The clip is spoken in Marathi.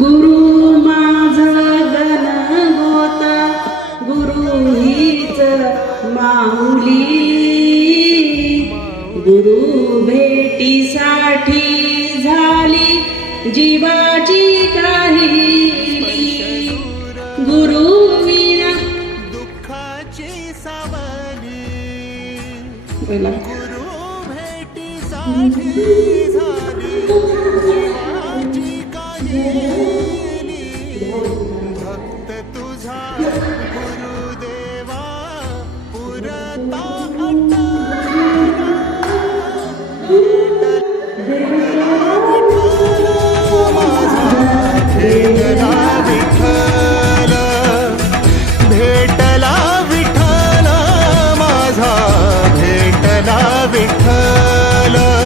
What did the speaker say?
गुरु माझा गणगोत गुरु हीच माऊली गुरु भेटीसाठी झाली जीवाची काहिली गुरु विना दुःखाची सावली बोला गुरु भेटीसाठी झाली जीवाची काहिली भक्त तुझा गुरुदेवा पुरता अट्टा